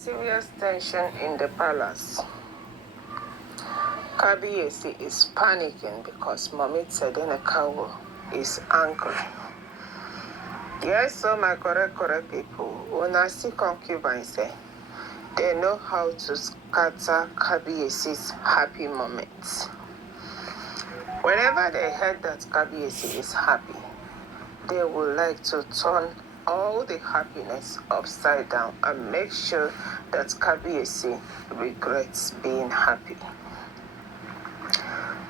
Serious tension in the palace. Kabiyesi is panicking because Mommy Tsedenekawo is angry. Yes, so my correct people, when I see concubines, they know how to scatter Kabiyesi's happy moments. Whenever they heard that Kabiyesi is happy, they would like to turn all the happiness upside down and make sure that Kabiyesi regrets being happy.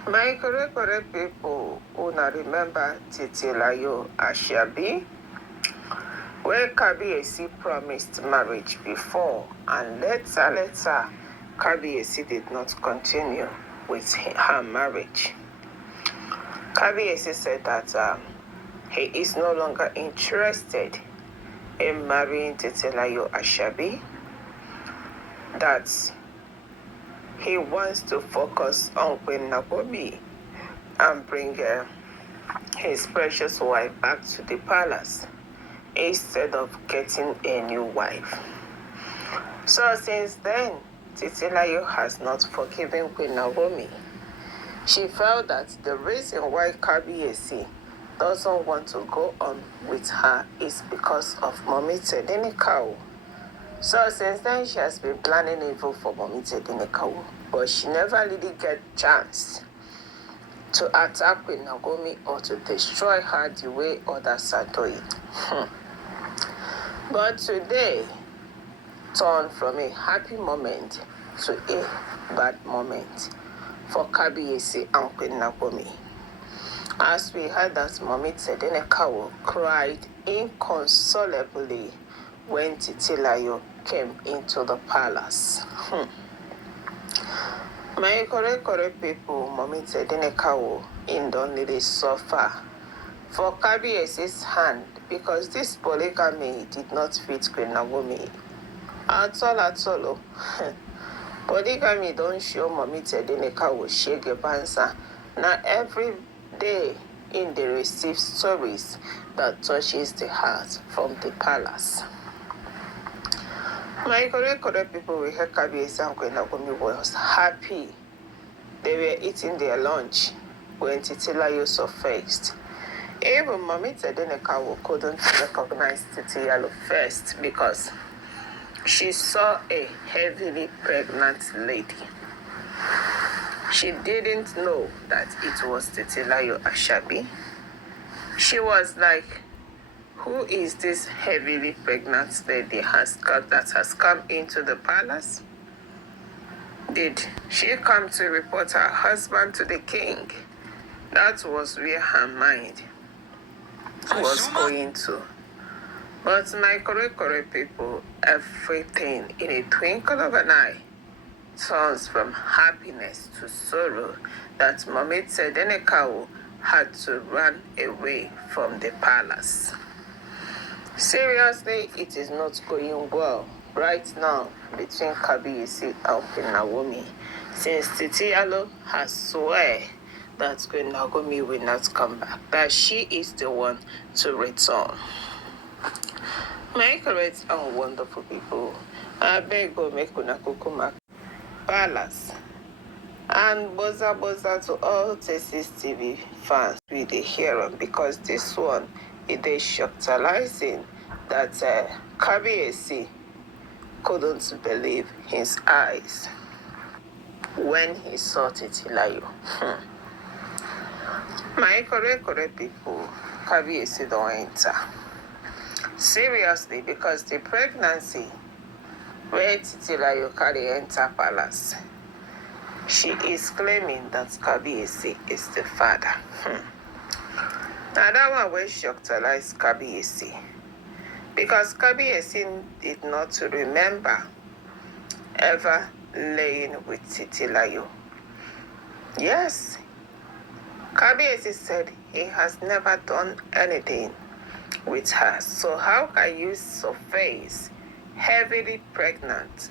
My correct people, una remember Titilayo Ashabi, where Kabiyesi promised marriage before, and later Kabiyesi did not continue with her marriage. Kabiyesi said that he is no longer interested in marrying Titilayo Ashabi, that he wants to focus on Queen Naomi and bring his precious wife back to the palace instead of getting a new wife. So since then, Titilayo has not forgiven Queen Naomi. She felt that the reason why Kabiyesi doesn't want to go on with her is because of Mommy Tsedenekawo. So since then, she has been planning evil for Mommy Tsedenekawo, but she never really get chance to attack Queen Naomi or to destroy her the way others are doing. But today turned from a happy moment to a bad moment for Kabiyesi and Queen Naomi. As we heard that Mommy Tsedenekawo cried inconsolably when Titilayo came into the palace. My correct people, Mommy Tsedenekawo in don't really suffer for Kabiyesi's hand, because this polygamy did not fit Queen Naomi at all. Polygamy don't show Mommy Tsedenekawo shege bansa. Now every day in they receive stories that touches the heart from the palace. My correct people, we heard Kabiyesi and Queen Naomi was happy. They were eating their lunch when Titilayo surfaced. Even Mommy Tsedenekawo couldn't recognize Titilayo first because she saw a heavily pregnant lady. She didn't know that it was Titilayo Ashabi. She was like, who is this heavily pregnant lady that has come into the palace? Did she come to report her husband to the king? That was where her mind was going to. But my correct people, everything in a twinkle of an eye turns from happiness to sorrow, that Mommy Tsedenekawo had to run away from the palace. Seriously, it is not going well right now between Kabiyesi and Queen Naomi, since Titilayo has swear that Queen Naomi will not come back, that she is the one to return. My correct and wonderful people, I beg you, make una kukuma palace and boza to all Texas TV fans with the hearing, because this one is shockingly that Kabiyesi couldn't believe his eyes when he saw Titilayo. My correct people, Kabiyesi don't enter. Seriously, because the pregnancy where Titilayo carry enter palace, she is claiming that Kabiyesi is the father. Now that one was shockingly Kabiyesi, because Kabiyesi did not remember ever laying with Titilayo. Yes, Kabiyesi said he has never done anything with her. So how can you surface heavily pregnant,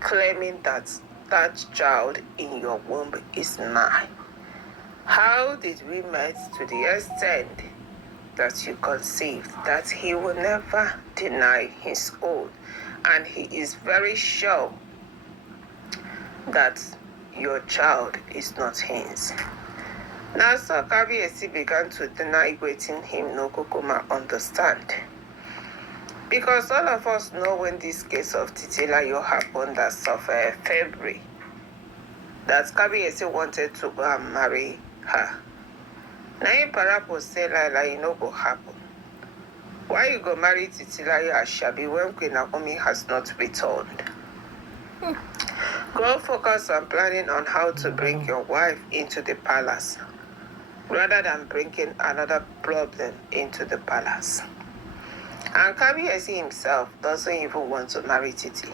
claiming that that child in your womb is mine? How did we meet to the extent that you conceived that he will never deny his own and he is very sure that your child is not his. Now, so Kabiyesi began to deny wetin him no kukuma understand. Because all of us know when this case of Titilayo happened as of February, that Kabiyesi wanted to go and marry her. Now, in Parapo say, like, you know, go happen. Why you go marry Titilayo Ashabi when Queen Naomi has not returned? Go focus on planning on how to bring your wife into the palace, rather than bringing another problem into the palace. And Kabiyesi himself doesn't even want to marry Titi.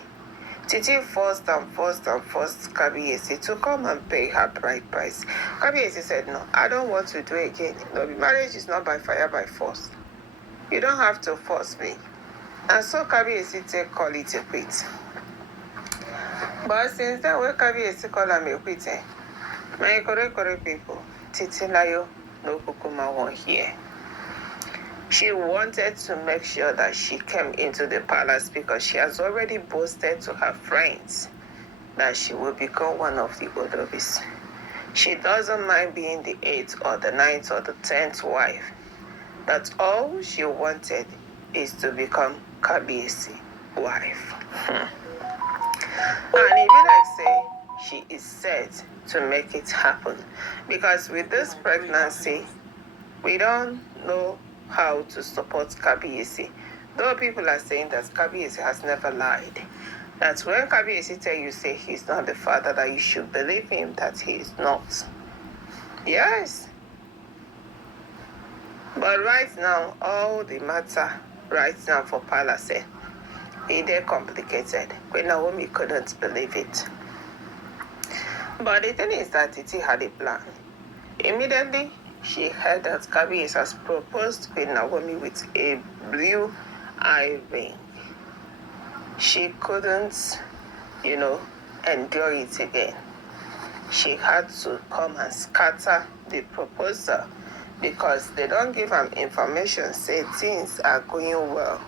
Titi forced Kabiyesi to come and pay her bride price. Kabiyesi said, no, I don't want to do it again. No, marriage is not by fire, by force. You don't have to force me. And so Kabiyesi take call it a quit. But since then, when Kabiyesi call am a quit, my correct people, Titilayo no kukuma won't hear. She wanted to make sure that she came into the palace because she has already boasted to her friends that she will become one of the Odobis. She doesn't mind being the 8th or the 9th or the 10th wife. That all she wanted is to become Kabiyesi wife. And even like say, she is set to make it happen. Because with this pregnancy, we don't know how to support Kabiyesi. Though people are saying that Kabiyesi has never lied. That when Kabiyesi tell you say he's not the father, that you should believe him that he is not. Yes. But right now, all the matter right now for Palace, it's complicated. When Naomi couldn't believe it. But the thing is that Titi had a plan. Immediately, she heard that Kabiyesi has proposed Queen Naomi with a blue eye ring. She couldn't, endure it again. She had to come and scatter the proposal because they don't give them information, say things are going well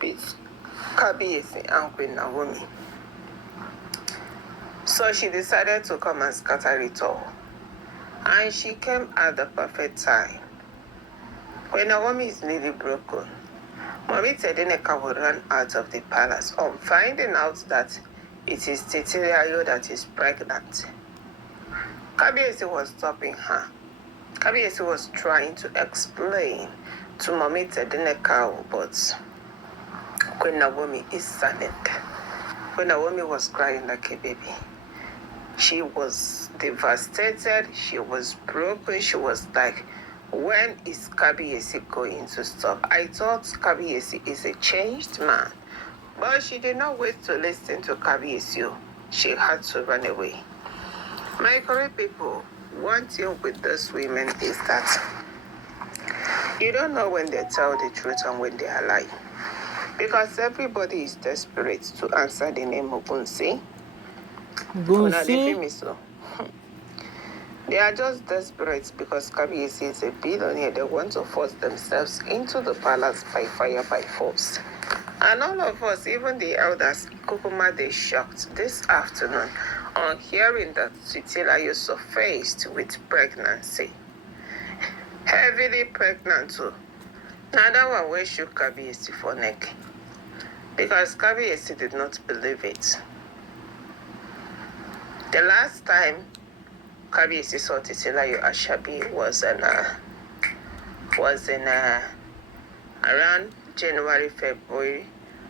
with Kabiyesi and Queen Naomi. So she decided to come and scatter it all. And she came at the perfect time. When Naomi is nearly broken, Mommy Tedineka will run out of the palace on finding out that it is Titilayo that is pregnant. Kabiyesi was stopping her. Kabiyesi was trying to explain to Mommy Tedineka, but Queen Naomi is silent. Queen Naomi was crying like a baby. She was devastated. She was broken. She was like, when is Kabiyesi going to stop? I thought Kabiyesi is a changed man. But she did not wait to listen to Kabiyesi. She had to run away. My correct people, one thing with those women is that you don't know when they tell the truth and when they are lying. Because everybody is desperate to answer the name of Bunsi. Bunsi? They are just desperate because Kabiyesi is a billionaire. They want to force themselves into the palace by fire, by force. And all of us, even the elders, Kukuma, they shocked this afternoon on hearing that Titilayo surfaced with pregnancy. Heavily pregnant too. Now that one way shook Kabiyesi for neck. Because Kabiyesi did not believe it. The last time Kabiyesi saw Titilayo Ashabi was in around January, February,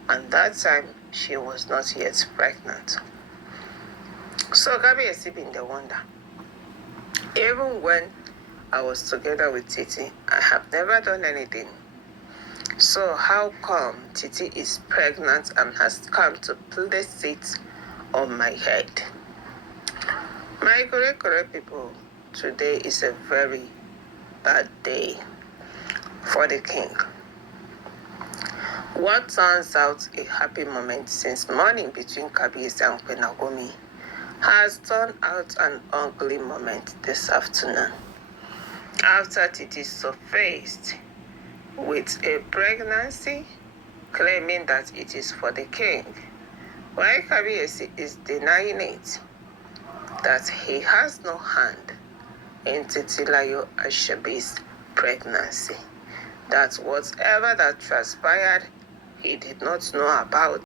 and that time she was not yet pregnant. So Kabiyesi been the wonder. Even when I was together with Titi, I have never done anything. So how come Titi is pregnant and has come to place it on my head? My correct people, today is a very bad day for the king. What turns out a happy moment since morning between Kabiyesi and Queen Naomi has turned out an ugly moment this afternoon. After Titi surfaced with a pregnancy claiming that it is for the king, while Kabiyesi is denying it, that he has no hand in Titilayo Ashabi's pregnancy. That whatever that transpired, he did not know about.